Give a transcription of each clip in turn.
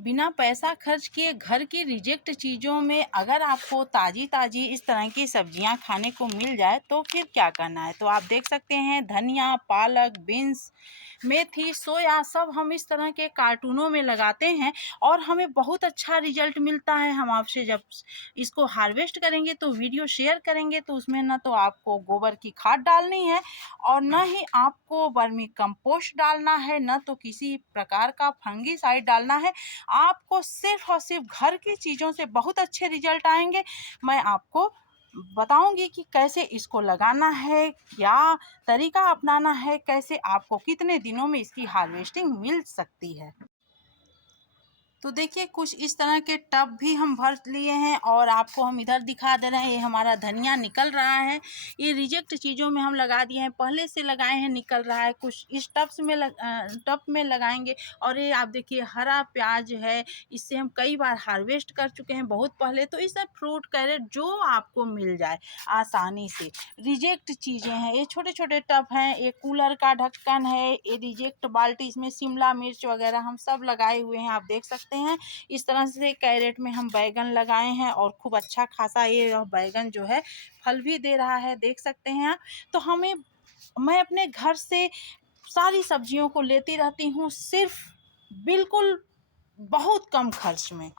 बिना पैसा खर्च किए घर की रिजेक्ट चीज़ों में अगर आपको ताज़ी-ताज़ी इस तरह की सब्जियां खाने को मिल जाए तो फिर क्या करना है। तो आप देख सकते हैं धनिया, पालक, बीन्स, मेथी, सोया सब हम इस तरह के कार्टूनों में लगाते हैं और हमें बहुत अच्छा रिजल्ट मिलता है। हम आपसे जब इसको हार्वेस्ट करेंगे तो वीडियो शेयर करेंगे, तो उसमें ना तो आपको गोबर की खाद डालनी है और ना ही आपको वर्मी कंपोस्ट डालना है, ना तो किसी प्रकार का फंगीसाइड डालना है। आपको सिर्फ और सिर्फ घर की चीज़ों से बहुत अच्छे रिजल्ट आएंगे। मैं आपको बताऊंगी कि कैसे इसको लगाना है, क्या तरीका अपनाना है, कैसे आपको कितने दिनों में इसकी हार्वेस्टिंग मिल सकती है। तो देखिए कुछ इस तरह के टब भी हम भर लिए हैं और आपको हम इधर दिखा दे रहे हैं। ये हमारा धनिया निकल रहा है, ये रिजेक्ट चीज़ों में हम लगा दिए हैं, पहले से लगाए हैं, निकल रहा है। कुछ इस टब में लगाएंगे। और ये आप देखिए हरा प्याज है, इससे हम कई बार हार्वेस्ट कर चुके हैं बहुत पहले। तो इस फ्रूट कैरेट जो आपको मिल जाए आसानी से, रिजेक्ट चीज़ें हैं, ये छोटे छोटे टब हैं, एक कूलर का ढक्कन है, ये रिजेक्ट बाल्टी, इसमें शिमला मिर्च वगैरह हम सब लगाए हुए हैं, आप देख सकते हैं। इस तरह से कैरेट में हम बैगन लगाए हैं और खूब अच्छा खासा ये बैगन जो है फल भी दे रहा है, देख सकते हैं आप। तो मैं अपने घर से सारी सब्जियों को लेती रहती हूँ, सिर्फ बिल्कुल बहुत कम खर्च में।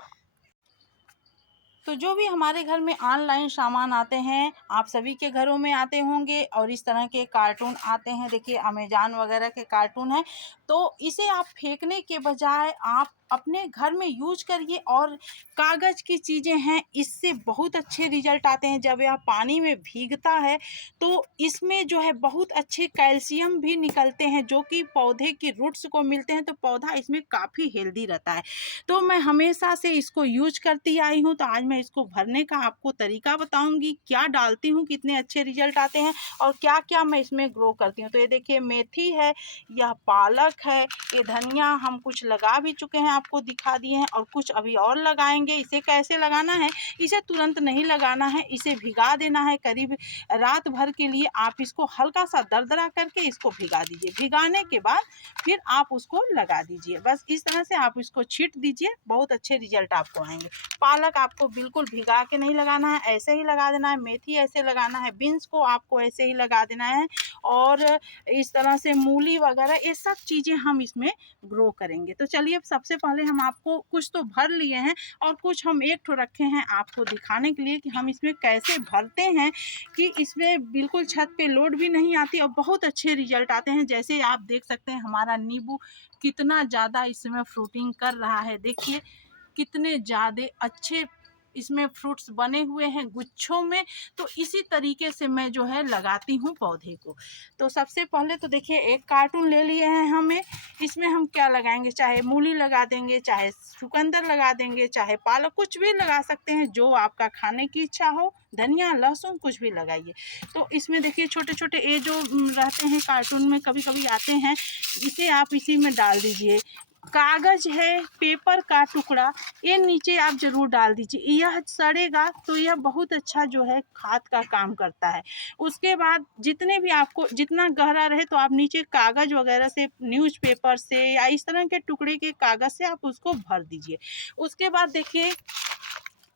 तो जो भी हमारे घर में ऑनलाइन सामान आते हैं, आप सभी के घरों में आते होंगे और इस तरह के कार्टून आते हैं, देखिए अमेज़न वगैरह के कार्टून हैं। तो इसे आप फेंकने के बजाय आप अपने घर में यूज करिए। और कागज़ की चीज़ें हैं, इससे बहुत अच्छे रिजल्ट आते हैं। जब यह पानी में भीगता है तो इसमें जो है बहुत अच्छे कैल्शियम भी निकलते हैं, जो कि पौधे की रूट्स को मिलते हैं, तो पौधा इसमें काफ़ी हेल्दी रहता है। तो मैं हमेशा से इसको यूज करती आई हूँ। तो आज मैं इसको भरने का आपको तरीका बताऊंगी, क्या डालती हूँ, कितने अच्छे रिजल्ट आते हैं और क्या क्या मैं इसमें ग्रो करती हूँ। तो ये देखिए मेथी है, यह पालक है, ये धनिया हम कुछ लगा भी चुके हैं, आपको दिखा दिए हैं, और कुछ अभी और लगाएंगे। इसे कैसे लगाना है, इसे तुरंत नहीं लगाना है, इसे भिगा देना है करीब रात भर के लिए। आप इसको हल्का सा दरदरा करके इसको भिगा दीजिए, भिगाने के बाद फिर आप उसको लगा दीजिए। बस इस तरह से आप इसको छीट दीजिए, बहुत अच्छे रिजल्ट आपको आएंगे। पालक आपको बिल्कुल भिगा के नहीं लगाना है, ऐसे ही लगा देना है। मेथी ऐसे लगाना है, बीन्स को आपको ऐसे ही लगा देना है। और इस तरह से मूली वगैरह ये सब चीज़ें हम इसमें ग्रो करेंगे। तो चलिए सबसे पहले हम आपको कुछ तो भर लिए हैं और कुछ हम एक ठो रखे हैं आपको दिखाने के लिए कि हम इसमें कैसे भरते हैं, कि इसमें बिल्कुल छत पे लोड भी नहीं आती और बहुत अच्छे रिजल्ट आते हैं। जैसे आप देख सकते हैं हमारा नींबू कितना ज़्यादा इसमें फ्रूटिंग कर रहा है, देखिए कितने ज़्यादा अच्छे इसमें फ्रूट्स बने हुए हैं गुच्छों में। तो इसी तरीके से मैं जो है लगाती हूँ पौधे को। तो सबसे पहले तो देखिए एक कार्टून ले लिए हैं हमें, इसमें हम क्या लगाएंगे, चाहे मूली लगा देंगे, चाहे चुकंदर लगा देंगे, चाहे पालक, कुछ भी लगा सकते हैं जो आपका खाने की इच्छा हो, धनिया लहसुन कुछ भी लगाइए। तो इसमें देखिए छोटे छोटे ये जो रहते हैं कार्टून में कभी कभी आते हैं, इसे आप इसी में डाल दीजिए। कागज है, पेपर का टुकड़ा, ये नीचे आप जरूर डाल दीजिए, यह सड़ेगा तो यह बहुत अच्छा जो है खाद का काम करता है। उसके बाद जितने भी आपको जितना गहरा रहे तो आप नीचे कागज वगैरह से, न्यूज़पेपर से या इस तरह के टुकड़े के कागज से आप उसको भर दीजिए। उसके बाद देखिए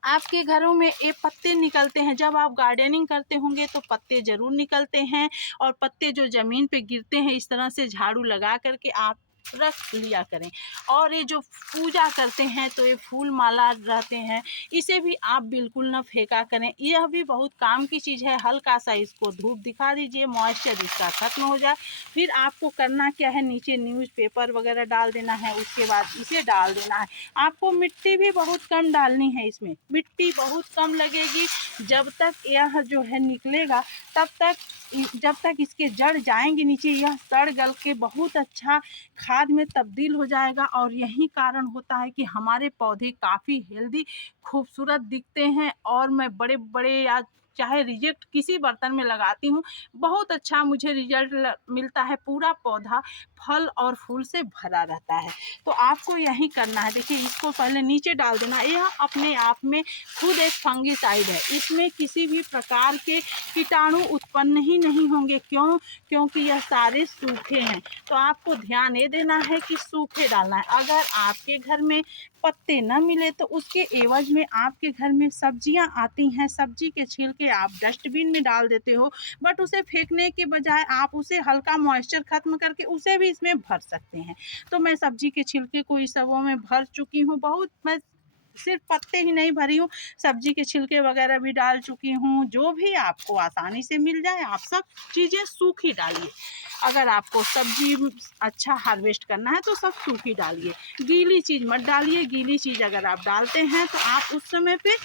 आपके घरों में ये पत्ते निकलते हैं, जब आप गार्डनिंग करते होंगे तो पत्ते ज़रूर निकलते हैं। और पत्ते जो ज़मीन पे गिरते हैं, इस तरह से झाड़ू लगा करके आप रख लिया करें। और ये जो पूजा करते हैं तो ये फूल माला रहते हैं, इसे भी आप बिल्कुल ना फेंका करें, यह भी बहुत काम की चीज़ है। हल्का सा इसको धूप दिखा दीजिए, मॉइस्चर इसका खत्म हो जाए। फिर आपको करना क्या है, नीचे न्यूज़पेपर वगैरह डाल देना है, उसके बाद इसे डाल देना है। आपको मिट्टी भी बहुत कम डालनी है, इसमें मिट्टी बहुत कम लगेगी। जब तक यह जो है निकलेगा तब तक, जब तक इसके जड़ जाएंगे नीचे, यह सड़ गल के बहुत अच्छा खाद में तब्दील हो जाएगा। और यही कारण होता है कि हमारे पौधे काफ़ी हेल्दी खूबसूरत दिखते हैं। और मैं बड़े बड़े या चाहे रिजेक्ट किसी बर्तन में लगाती हूँ, बहुत अच्छा मुझे रिजल्ट मिलता है। पूरा पौधा फल और फूल से भरा रहता है। तो आपको यही करना है। देखिए, इसको पहले नीचे डाल देना। यह अपने आप में खुद एक फंगिसाइड है। इसमें किसी भी प्रकार के कीटाणु उत्पन्न ही नहीं होंगे। क्योंकि यह सारे सूखे हैं। तो आपको ध्यान ये देना है कि सूखे डालना है। अगर आपके घर में पत्ते न मिले तो उसके एवज में आपके घर में सब्जियां आती हैं, सब्जी के छिलके आप डस्टबिन में डाल देते हो, बट उसे फेंकने के बजाय आप उसे हल्का मॉइस्चर खत्म करके उसे भी इसमें भर सकते हैं। तो मैं सब्जी के छिलके को इस सबों में भर चुकी हूँ। बहुत मैं सिर्फ पत्ते ही नहीं भरी हूँ, सब्जी के छिलके वगैरह भी डाल चुकी हूँ। जो भी आपको आसानी से मिल जाए आप सब चीज़ें सूखी डालिए। अगर आपको सब्जी अच्छा हार्वेस्ट करना है तो सब सूखी डालिए, गीली चीज़ मत डालिए। गीली चीज़ अगर आप डालते हैं तो आप उस समय पे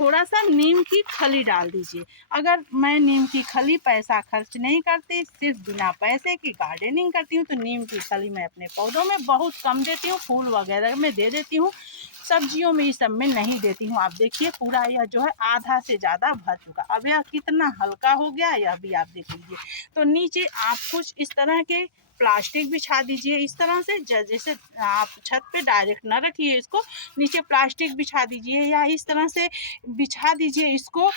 थोड़ा सा नीम की खली डाल दीजिए। अगर मैं नीम की खली पैसा खर्च नहीं करती, सिर्फ बिना पैसे की गार्डनिंग करती हूँ, तो नीम की खली मैं अपने पौधों में बहुत कम देती हूँ, फूल वगैरह में दे देती हूँ, सब्जियों में इस सब में नहीं देती हूँ। आप देखिए पूरा यह जो है आधा से ज़्यादा भर चुका। अब यह कितना हल्का हो गया यह भी आप देख लीजिए। तो नीचे आप कुछ इस तरह के प्लास्टिक बिछा दीजिए। इस तरह से जैसे आप छत पे डायरेक्ट ना रखिए इसको, नीचे प्लास्टिक बिछा दीजिए या इस तरह से बिछा दीजिए। इसको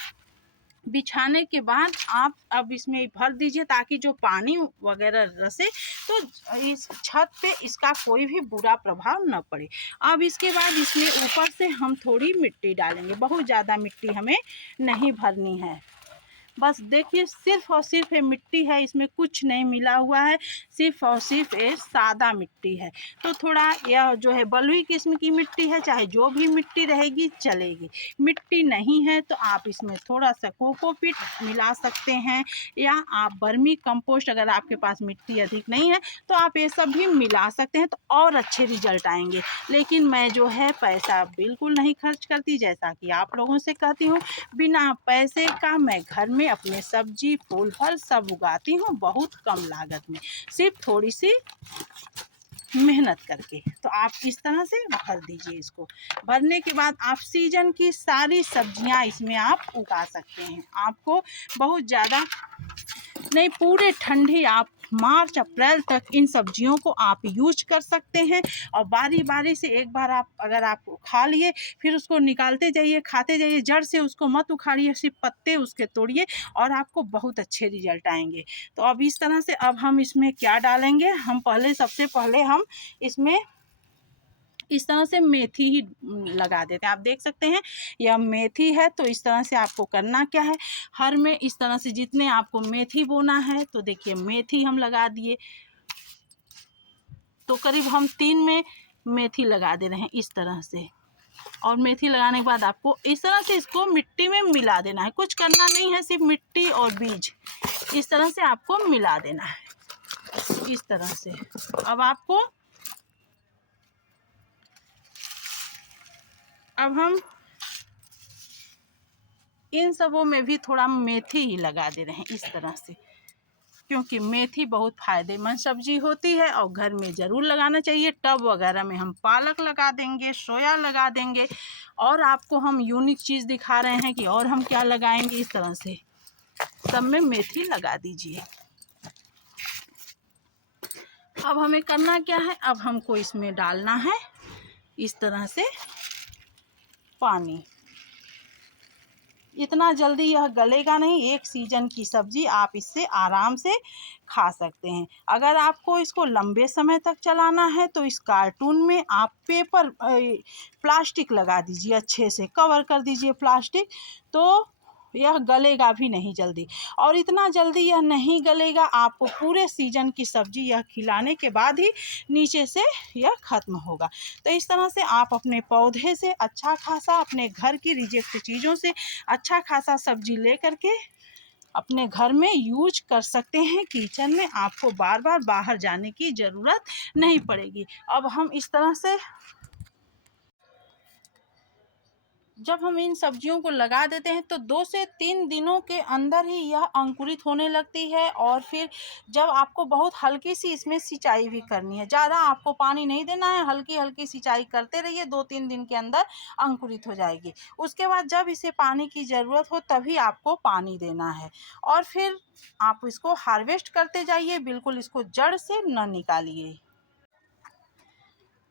बिछाने के बाद आप अब इसमें भर दीजिए ताकि जो पानी वगैरह रसे तो इस छत पे इसका कोई भी बुरा प्रभाव न पड़े। अब इसके बाद इसमें ऊपर से हम थोड़ी मिट्टी डालेंगे। बहुत ज़्यादा मिट्टी हमें नहीं भरनी है। बस देखिए सिर्फ और सिर्फ ये मिट्टी है, इसमें कुछ नहीं मिला हुआ है, सिर्फ और सिर्फ ये सादा मिट्टी है। तो थोड़ा यह जो है बलुई किस्म की मिट्टी है, चाहे जो भी मिट्टी रहेगी चलेगी। मिट्टी नहीं है तो आप इसमें थोड़ा सा कोकोपीट मिला सकते हैं या आप बर्मी कंपोस्ट, अगर आपके पास मिट्टी अधिक नहीं है तो आप ये सब भी मिला सकते हैं तो और अच्छे रिजल्ट आएंगे। लेकिन मैं जो है पैसा बिल्कुल नहीं खर्च करती, जैसा कि आप लोगों से कहती हूँ, बिना पैसे का मैं घर में अपने सब्जी फूल फल सब उगाती हूँ, बहुत कम लागत में, सिर्फ थोड़ी सी मेहनत करके। तो आप इस तरह से भर दीजिए। इसको भरने के बाद आप सीजन की सारी सब्जियां इसमें आप उगा सकते हैं। आपको बहुत ज़्यादा नहीं, पूरे ठंडी आप मार्च अप्रैल तक इन सब्जियों को आप यूज कर सकते हैं। और बारी बारी से एक बार आप अगर आप खा लिए फिर उसको निकालते जाइए, खाते जाइए, जड़ से उसको मत उखाड़िए, सिर्फ पत्ते उसके तोड़िए और आपको बहुत अच्छे रिजल्ट आएंगे। तो अब इस तरह से अब हम इसमें क्या डालेंगे, हम सबसे पहले हम इसमें इस तरह से मेथी ही लगा देते हैं। आप देख सकते हैं यह मेथी है। तो इस तरह से आपको करना क्या है, हर में इस तरह से जितने आपको मेथी बोना है, तो देखिए मेथी हम लगा दिए, तो करीब हम 3 में मेथी लगा दे रहे हैं इस तरह से। और मेथी लगाने के बाद आपको इस तरह से इसको मिट्टी में मिला देना है, कुछ करना नहीं है, सिर्फ मिट्टी और बीज इस तरह से आपको मिला देना है, इस तरह से। अब हम इन सबों में भी थोड़ा मेथी ही लगा दे रहे हैं इस तरह से, क्योंकि मेथी बहुत फ़ायदेमंद सब्जी होती है और घर में ज़रूर लगाना चाहिए। टब वगैरह में हम पालक लगा देंगे, सोया लगा देंगे, और आपको हम यूनिक चीज़ दिखा रहे हैं कि और हम क्या लगाएंगे। इस तरह से सब में मेथी लगा दीजिए। अब हमें करना क्या है, अब हमको इसमें डालना है इस तरह से पानी। इतना जल्दी यह गलेगा नहीं, एक सीजन की सब्जी आप इससे आराम से खा सकते हैं। अगर आपको इसको लंबे समय तक चलाना है तो इस कार्टून में आप पेपर प्लास्टिक लगा दीजिए, अच्छे से कवर कर दीजिए प्लास्टिक, तो यह गलेगा भी नहीं जल्दी। और इतना जल्दी यह नहीं गलेगा, आपको पूरे सीजन की सब्जी यह खिलाने के बाद ही नीचे से यह खत्म होगा। तो इस तरह से आप अपने पौधे से अच्छा खासा, अपने घर की रिजेक्ट चीज़ों से अच्छा खासा सब्जी ले करके अपने घर में यूज कर सकते हैं। किचन में आपको बार बार बाहर जाने की ज़रूरत नहीं पड़ेगी। अब हम इस तरह से जब हम इन सब्जियों को लगा देते हैं तो 2 से 3 दिनों के अंदर ही यह अंकुरित होने लगती है। और फिर जब आपको बहुत हल्की सी इसमें सिंचाई भी करनी है, ज़्यादा आपको पानी नहीं देना है, हल्की हल्की सिंचाई करते रहिए, 2-3 दिन के अंदर अंकुरित हो जाएगी। उसके बाद जब इसे पानी की ज़रूरत हो तभी आपको पानी देना है। और फिर आप इसको हार्वेस्ट करते जाइए, बिल्कुल इसको जड़ से न निकालिए।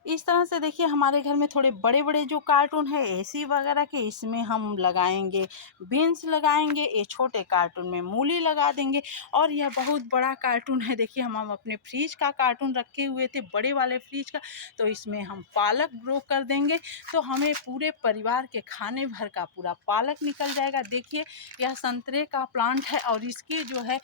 इस तरह से देखिए हमारे घर में थोड़े बड़े-बड़े जो कार्टून है एसी वगैरह के, इसमें हम लगाएंगे बीन्स, लगाएंगे ये छोटे कार्टून में मूली लगा देंगे। और यह बहुत बड़ा कार्टून है, देखिए हम अपने फ्रिज का कार्टून रखे हुए थे, बड़े वाले फ्रिज का, तो इसमें हम पालक ग्रो कर देंगे। तो हमें पूरे परिवार के खाने भर का पूरा पालक निकल जाएगा। देखिए यह संतरे का प्लांट है और इसकी जो है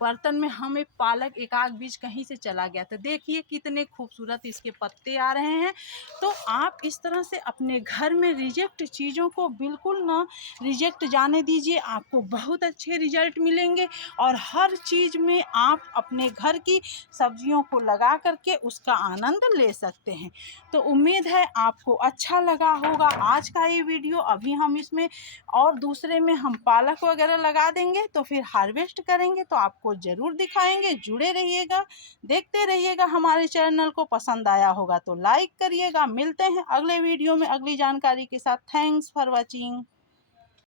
बर्तन में हमें पालक एक आध बीज कहीं से चला गया था, देखिए कितने खूबसूरत इसके पत्ते आ रहे हैं। तो आप इस तरह से अपने घर में रिजेक्ट चीज़ों को बिल्कुल ना रिजेक्ट जाने दीजिए, आपको बहुत अच्छे रिजल्ट मिलेंगे। और हर चीज़ में आप अपने घर की सब्जियों को लगा करके उसका आनंद ले सकते हैं। तो उम्मीद है आपको अच्छा लगा होगा आज का ये वीडियो। अभी हम इसमें और दूसरे में हम पालक वगैरह लगा देंगे, तो फिर हार्वेस्ट करेंगे तो आपको ज़रूर दिखाएंगे। जुड़े रहिएगा, देखते रहिएगा हमारे चैनल को। पसंद आया होगा तो लाइक करिएगा। मिलते हैं अगले वीडियो में अगली जानकारी के साथ। Thanks for watching.